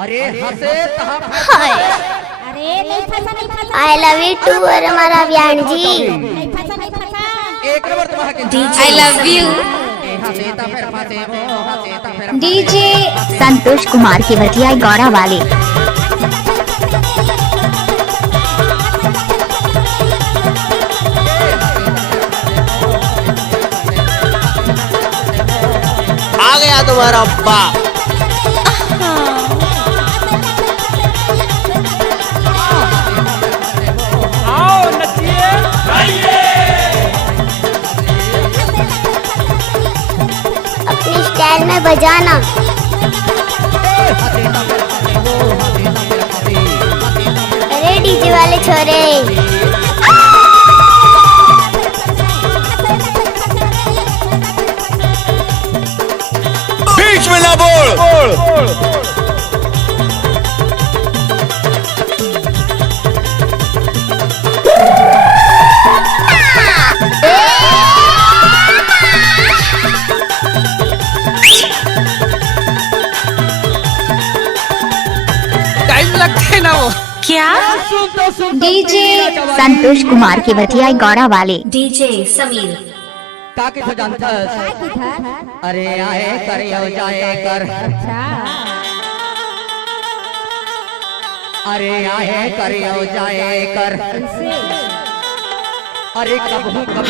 अरे हंसे अरे नहीं फंसा आई लव यू टू और हमारा अभियान जी। नहीं फंसा एक नंबर तुम्हारे आई love you DJ Santosh Kumar की भटिया गौरा वाले। आ गया तुम्हारा अब्बा। आओ नचिए अपनी स्टाइल में बजाना। अरे डीजे वाले छोरे बीच में ना बोल। टाइम लगते है ना वो क्या। डीजे संतोष कुमार की भटिया गौरा वाले। डीजे समीर काके तो जानता अरे आए कर जाए कर अरे आए कर जाए कर अरे कब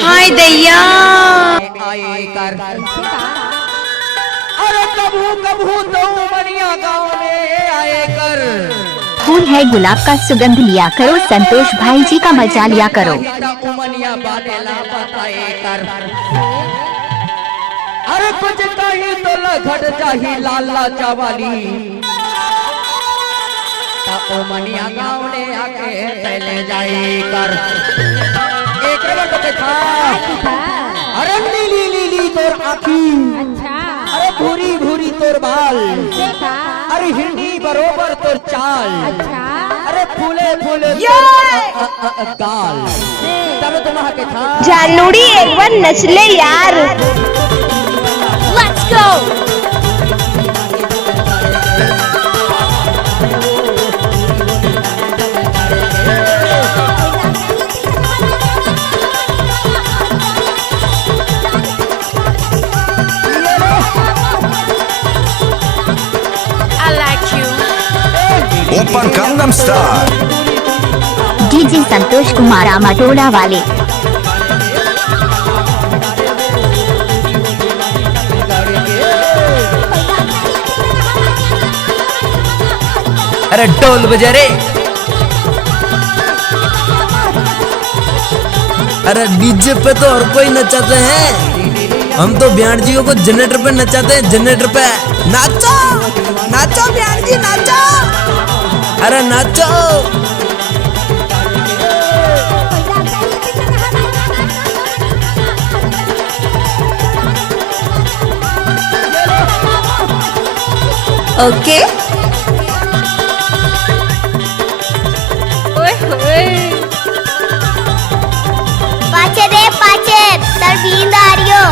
हाय दैया आए कर अरे कब तो मनिया गाँव में आए कर फूल है गुलाब का सुगंध लिया करो, संतोष भाई जी का मजा लिया करो। उमनिया बालेला बताए कर अरे कुछ कहीं तो लखट जाही लाला चावाली उमनिया गाँव ने आके चले जाए कर एक नंबर तो था अरे नीली नीली तोर आखी अरे भूरी भूरी तोर बाल अरे हिरनी बरोबर तोर चाल अरे फूले फूले गाल तब तुम्हारा के था जानूड़ी एक बार नचले यार। Let's go. I like you. Open Gangnam star. DJ Santosh Kumar Amatola वाले। अरे ढोल बजा रे। अरे डीजे पे तो और कोई नचाते हैं, हम तो ब्याण जी को जनरेटर पे नचाते हैं। जनरेटर पे नाचो नाचो ब्याण जी नाचो। अरे नाचो। ओके ओए होए पाचे रे पाचे तरबींद आ रही हो।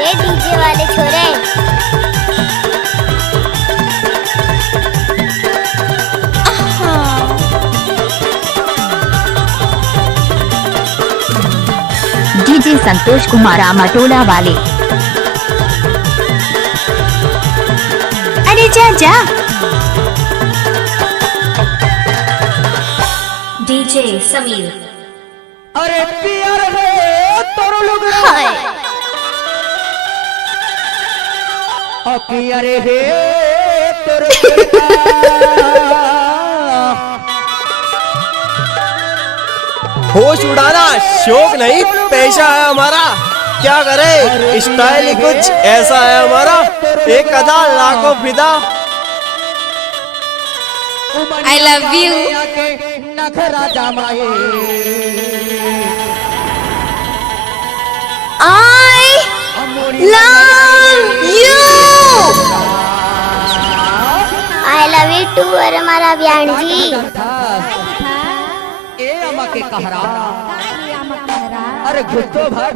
ये डीजे वाले छोरे डीजे संतोष कुमार आमाटोला वाले। अरे जा जा। डीजे समीर अरे पियर रे तोर लोग पियर रे तोर होश उड़ाना शौक नहीं पेशा है हमारा। क्या करे स्टाइल ही कुछ ऐसा है हमारा। एक अदा लाखों फिदा। I love you. नखरा जमाए I love you. I love you too और हमारा अभियान जी। ए अम्मा के कहरा अरे घुटो भर